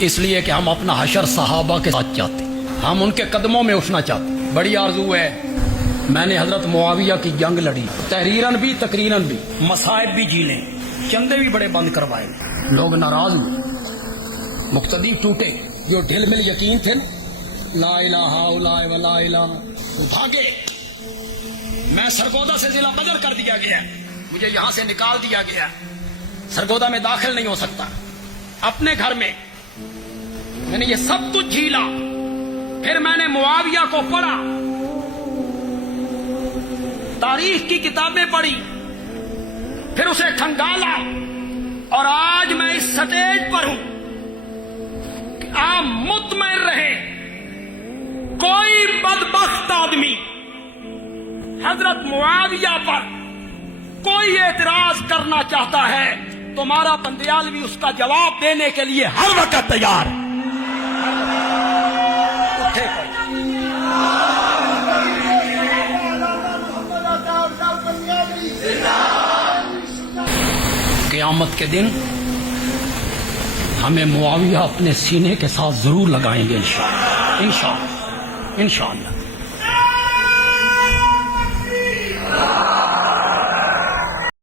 اس لیے کہ ہم اپنا حشر صحابہ کے ساتھ چاہتے، ہم ان کے قدموں میں اٹھنا چاہتے. بڑی آرزو ہے. میں نے حضرت معاویہ کی جنگ لڑی، تحریراً بھی تقریراً بھی، مصائب بھی جھیلے، چندے بھی بڑے بند کروائے. لوگ ناراض ہوئے، مقتدی ٹوٹے. جو ڈھل مل یقین تھے نا، لا الہ الا ولا الہ، وہ بھاگے. میں سرگودا سے ضلع بدر کر دیا گیا، مجھے یہاں سے نکال دیا گیا، سرگودا میں داخل نہیں ہو سکتا. اپنے گھر میں نے یہ سب کچھ جھیلا. پھر میں نے معاویہ کو پڑھا، تاریخ کی کتابیں پڑھی، پھر اسے کھنگالا، اور آج میں اس سٹیج پر ہوں کہ آپ مطمئن رہیں. کوئی بدبخت آدمی حضرت معاویہ پر کوئی اعتراض کرنا چاہتا ہے، تمہارا بندیالوی اس کا جواب دینے کے لیے ہر وقت تیار ہے. قیامت کے دن ہمیں معاویہ اپنے سینے کے ساتھ ضرور لگائیں گے انشاءاللہ، انشاءاللہ، انشاءاللہ.